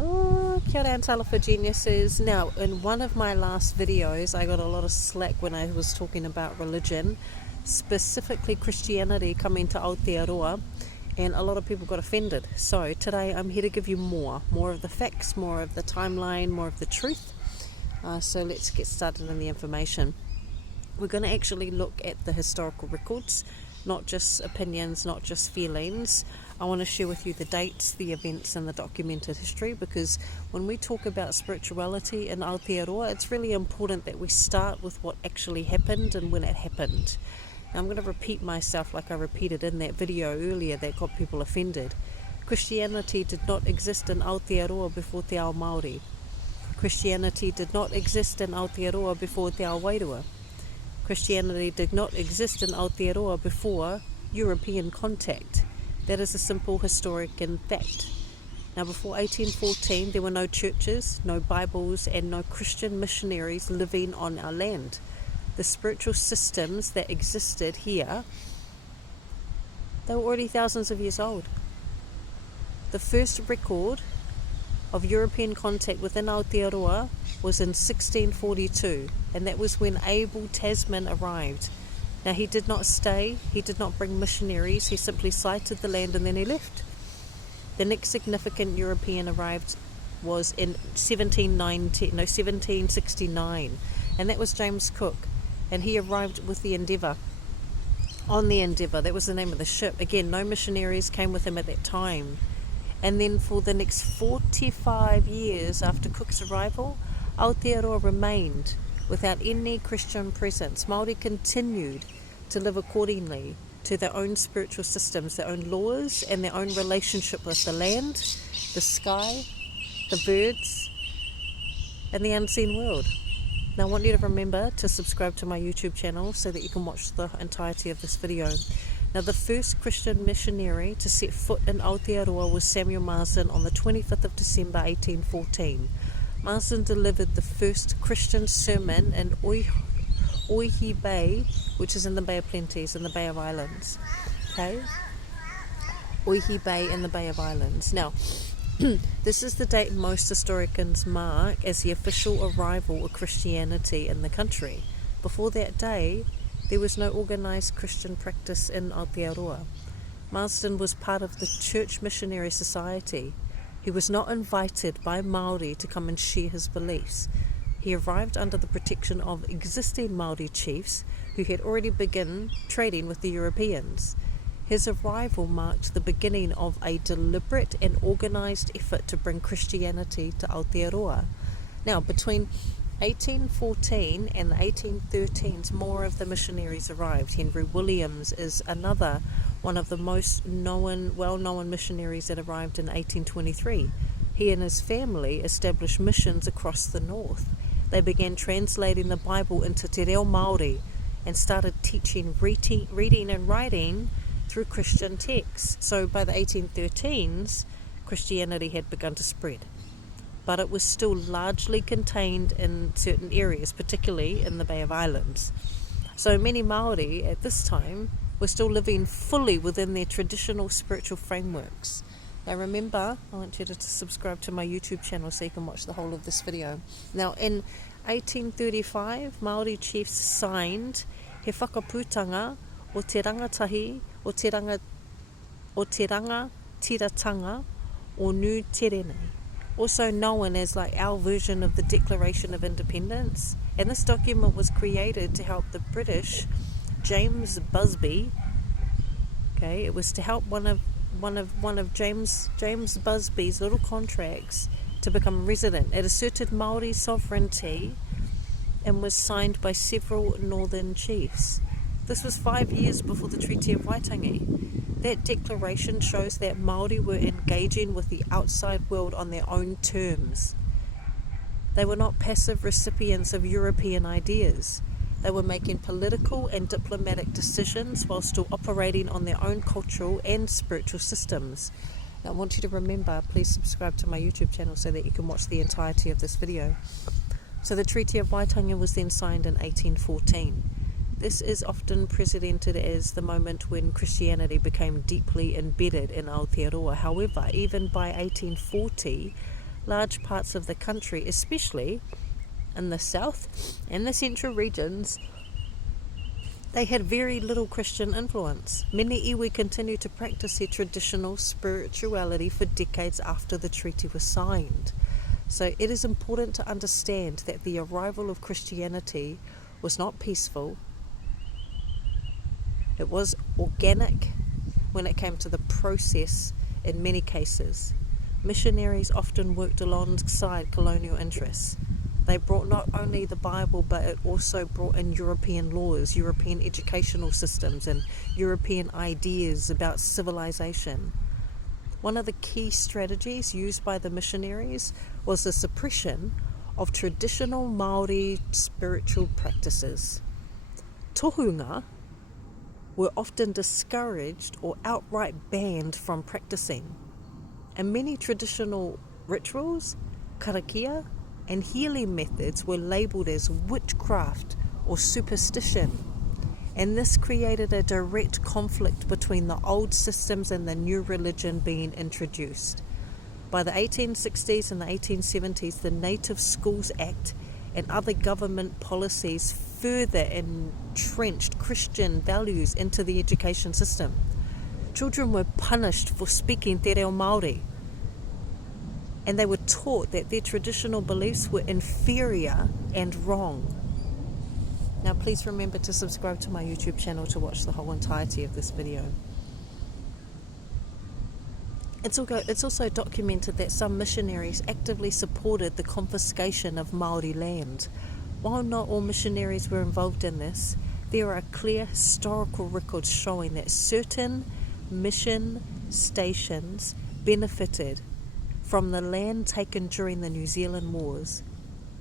Oh, kia ora and talofa geniuses. Now, in one of my last videos, I got a lot of slack when I was talking about religion, specifically Christianity coming to Aotearoa, and a lot of people got offended. So today I'm here to give you more of the facts, more of the timeline, more of the truth. So let's get started in the information. We're going to actually look at the historical records, not just opinions, not just feelings. I want to share with you the dates, the events, and the documented history, because when we talk about spirituality in Aotearoa, it's really important that we start with what actually happened and when it happened. Now, I'm going to repeat myself like I repeated in that video earlier that got people offended. Christianity did not exist in Aotearoa before Te Ao Māori. Christianity did not exist in Aotearoa before Te Ao Wairua. Christianity did not exist in Aotearoa before European contact. That is a simple historic and fact. Now, before 1814, there were no churches, no Bibles, and no Christian missionaries living on our land. The spiritual systems that existed here, they were already thousands of years old. The first record of European contact within Aotearoa was in 1642, and that was when Abel Tasman arrived. Now, he did not stay, he did not bring missionaries, he simply sighted the land and then he left. The next significant European arrived was in 1769, and that was James Cook, and he arrived with the Endeavour. On the Endeavour, that was the name of the ship. Again, no missionaries came with him at that time. And then for the next 45 years after Cook's arrival, Aotearoa remained without any Christian presence. Māori continued to live accordingly to their own spiritual systems, their own laws, and their own relationship with the land, the sky, the birds, and the unseen world. Now, I want you to remember to subscribe to my YouTube channel so that you can watch the entirety of this video. Now, the first Christian missionary to set foot in Aotearoa was Samuel Marsden on the 25th of December 1814. Marsden delivered the first Christian sermon in Oihi Bay, which is in the Bay of Plenties, in the Bay of Islands. Okay? Oihi Bay in the Bay of Islands. Now, this is the date most historians mark as the official arrival of Christianity in the country. Before that day, there was no organised Christian practice in Aotearoa. Marsden was part of the Church Missionary Society. He was not invited by Māori to come and share his beliefs. He arrived under the protection of existing Māori chiefs who had already begun trading with the Europeans. His arrival marked the beginning of a deliberate and organised effort to bring Christianity to Aotearoa. Now, between 1814 and the 1813s, more of the missionaries arrived. Henry Williams is another one of the most well-known missionaries that arrived in 1823. He and his family established missions across the north. They began translating the Bible into Te Reo Māori and started teaching reading and writing through Christian texts. So by the 1813s, Christianity had begun to spread, but it was still largely contained in certain areas, particularly in the Bay of Islands. So many Māori at this time were still living fully within their traditional spiritual frameworks. Now remember, I want you to subscribe to my YouTube channel so you can watch the whole of this video. Now, in 1835, Māori chiefs signed he whakaputanga o te rangatahi o te rangatiratanga o New Terene, also known as like our version of the Declaration of Independence. And this document was created to help the British James Busby. Okay, it was to help one of James Busby's little contracts to become resident. It asserted Māori sovereignty and was signed by several northern chiefs. This was 5 years before the Treaty of Waitangi. That declaration shows that Māori were engaging with the outside world on their own terms. They were not passive recipients of European ideas. They were making political and diplomatic decisions while still operating on their own cultural and spiritual systems. Now, I want you to remember, please subscribe to my YouTube channel so that you can watch the entirety of this video. So the Treaty of Waitangi was then signed in 1814. This is often presented as the moment when Christianity became deeply embedded in Aotearoa. However, even by 1840, large parts of the country, especially in the south and the central regions, they had very little Christian influence. Many iwi continued to practice their traditional spirituality for decades after the treaty was signed. So it is important to understand that the arrival of Christianity was not peaceful. It was organic when it came to the process in many cases. Missionaries often worked alongside colonial interests. They brought not only the Bible, but it also brought in European laws, European educational systems, and European ideas about civilization. One of the key strategies used by the missionaries was the suppression of traditional Māori spiritual practices. Tohunga were often discouraged or outright banned from practicing, and many traditional rituals, karakia, and healing methods were labelled as witchcraft or superstition, and this created a direct conflict between the old systems and the new religion being introduced. By the 1860s and the 1870s, the Native Schools Act and other government policies further entrenched Christian values into the education system. Children were punished for speaking te reo Māori, and they were taught that their traditional beliefs were inferior and wrong. Now please remember to subscribe to my YouTube channel to watch the whole entirety of this video. It's also documented that some missionaries actively supported the confiscation of Māori land. While not all missionaries were involved in this, there are clear historical records showing that certain mission stations benefited from the land taken during the New Zealand Wars.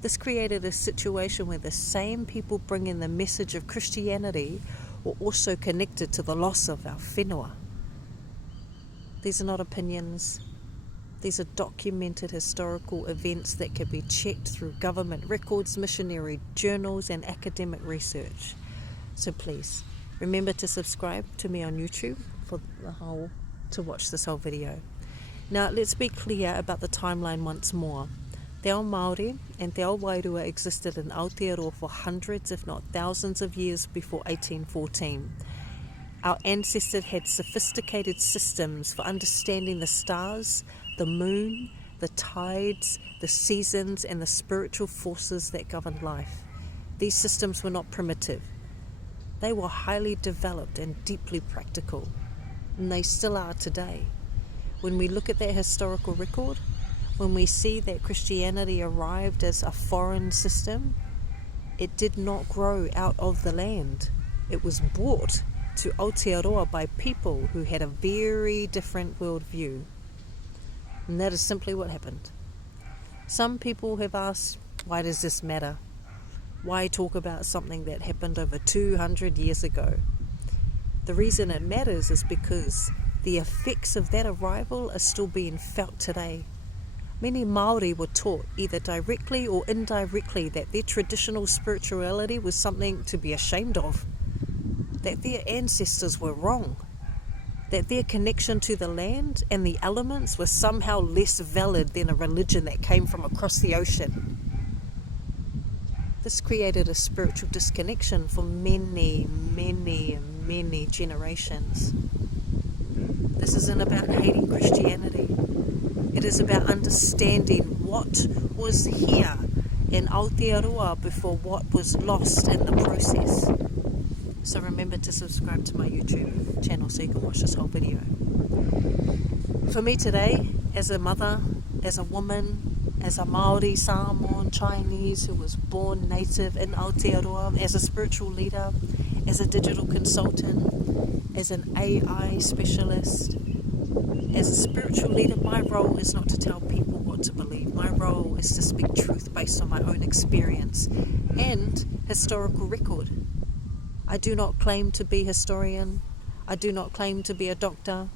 This created a situation where the same people bringing the message of Christianity were also connected to the loss of our whenua. These are not opinions. These are documented historical events that can be checked through government records, missionary journals, and academic research. So please, remember to subscribe to me on YouTube to watch this whole video. Now, let's be clear about the timeline once more. Te ao Māori and Te ao Wairua existed in Aotearoa for hundreds, if not thousands of years before 1814. Our ancestors had sophisticated systems for understanding the stars, the moon, the tides, the seasons, and the spiritual forces that governed life. These systems were not primitive. They were highly developed and deeply practical, and they still are today. When we look at that historical record, when we see that Christianity arrived as a foreign system, it did not grow out of the land. It was brought to Aotearoa by people who had a very different worldview. And that is simply what happened. Some people have asked, why does this matter? Why talk about something that happened over 200 years ago? The reason it matters is because the effects of that arrival are still being felt today. Many Māori were taught, either directly or indirectly, that their traditional spirituality was something to be ashamed of, that their ancestors were wrong, that their connection to the land and the elements was somehow less valid than a religion that came from across the ocean. This created a spiritual disconnection for many, many, many generations. This isn't about hating Christianity. It is about understanding what was here in Aotearoa before what was lost in the process. So remember to subscribe to my YouTube channel so you can watch this whole video. For me today, as a mother, as a woman, as a Māori, Samoan, Chinese who was born native in Aotearoa, as a spiritual leader, as a digital consultant, as an AI specialist, as a spiritual leader, my role is not to tell people what to believe. My role is to speak truth based on my own experience and historical record. I do not claim to be a historian. I do not claim to be a doctor.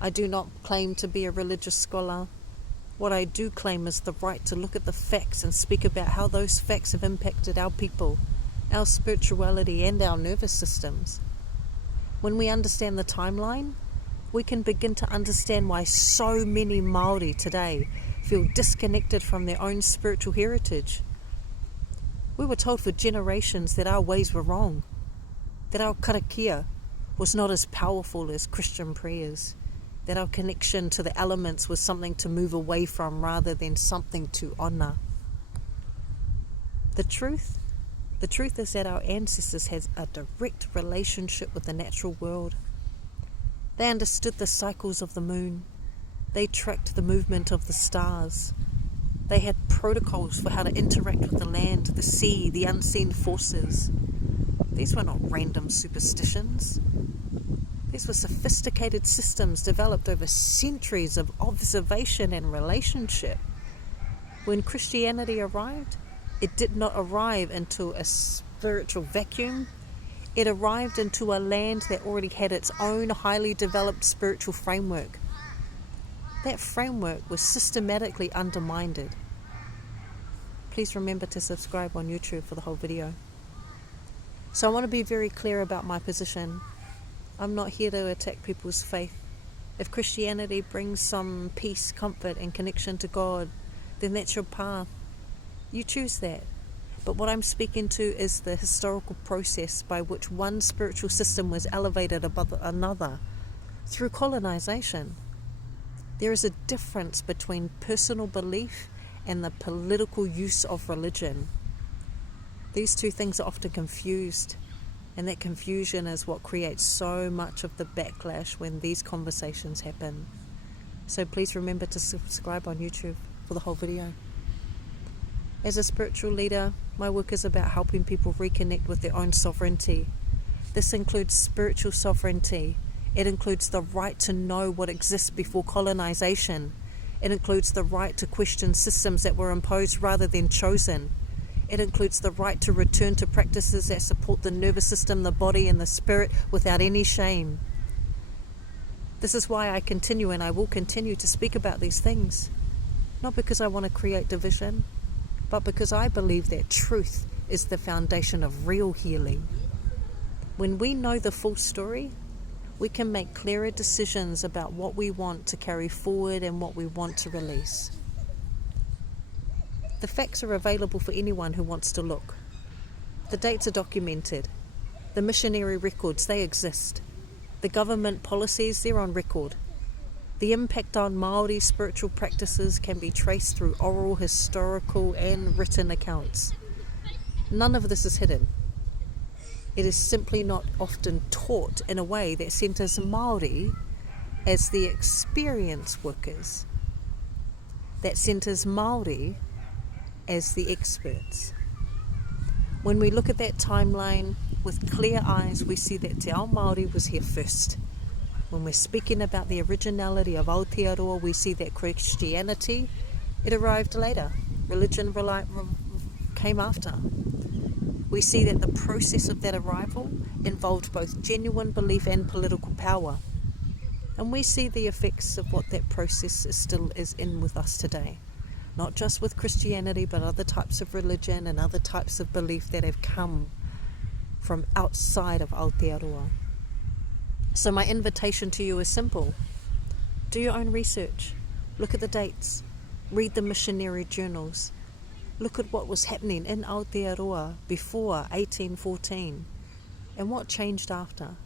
I do not claim to be a religious scholar. What I do claim is the right to look at the facts and speak about how those facts have impacted our people, our spirituality, and our nervous systems. When we understand the timeline, we can begin to understand why so many Māori today feel disconnected from their own spiritual heritage. We were told for generations that our ways were wrong, that our karakia was not as powerful as Christian prayers, that our connection to the elements was something to move away from rather than something to honour. The truth is that our ancestors had a direct relationship with the natural world. They understood the cycles of the moon. They tracked the movement of the stars. They had protocols for how to interact with the land, the sea, the unseen forces. These were not random superstitions. These were sophisticated systems developed over centuries of observation and relationship. When Christianity arrived, it did not arrive into a spiritual vacuum. It arrived into a land that already had its own highly developed spiritual framework. That framework was systematically undermined. Please remember to subscribe on YouTube for the whole video. So I want to be very clear about my position. I'm not here to attack people's faith. If Christianity brings some peace, comfort and connection to God, then that's your path. You choose that. But what I'm speaking to is the historical process by which one spiritual system was elevated above another through colonisation. There is a difference between personal belief and the political use of religion. These two things are often confused, and that confusion is what creates so much of the backlash when these conversations happen. So please remember to subscribe on YouTube for the whole video. As a spiritual leader, my work is about helping people reconnect with their own sovereignty. This includes spiritual sovereignty. It includes the right to know what exists before colonisation. It includes the right to question systems that were imposed rather than chosen. It includes the right to return to practices that support the nervous system, the body and the spirit without any shame. This is why I continue and I will continue to speak about these things. Not because I want to create division, but because I believe that truth is the foundation of real healing. When we know the full story, we can make clearer decisions about what we want to carry forward and what we want to release. The facts are available for anyone who wants to look. The dates are documented. The missionary records, they exist. The government policies, they're on record. The impact on Māori spiritual practices can be traced through oral, historical and written accounts. None of this is hidden. It is simply not often taught in a way that centres Māori as the experience workers, that centres Māori as the experts. When we look at that timeline with clear eyes, we see that Te Ao Māori was here first. When we're speaking about the originality of Aotearoa, we see that Christianity, it arrived later. Religion came after. We see that the process of that arrival involved both genuine belief and political power. And we see the effects of what that process still is in with us today. Not just with Christianity, but other types of religion and other types of belief that have come from outside of Aotearoa. So my invitation to you is simple. Do your own research. Look at the dates. Read the missionary journals. Look at what was happening in Aotearoa before 1814 and what changed after.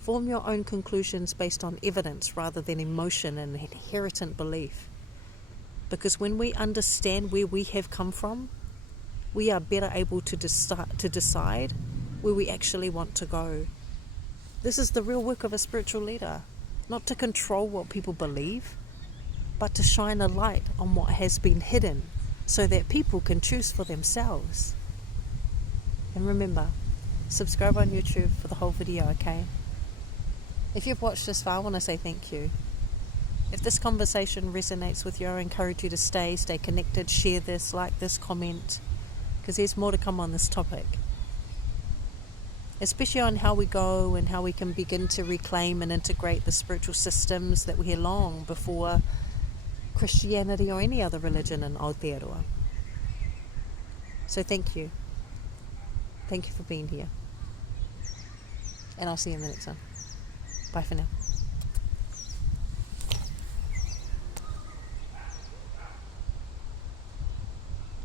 Form your own conclusions based on evidence rather than emotion and inherent belief. Because when we understand where we have come from, we are better able to decide where we actually want to go. This is the real work of a spiritual leader, not to control what people believe, but to shine a light on what has been hidden so that people can choose for themselves. And remember, subscribe on YouTube for the whole video, okay? If you've watched this far, I want to say thank you. If this conversation resonates with you, I encourage you to stay connected, share this, like this, comment, because there's more to come on this topic. Especially on how we go and how we can begin to reclaim and integrate the spiritual systems that were here long before Christianity or any other religion in Aotearoa. So thank you. Thank you for being here. And I'll see you in the next one. Bye for now.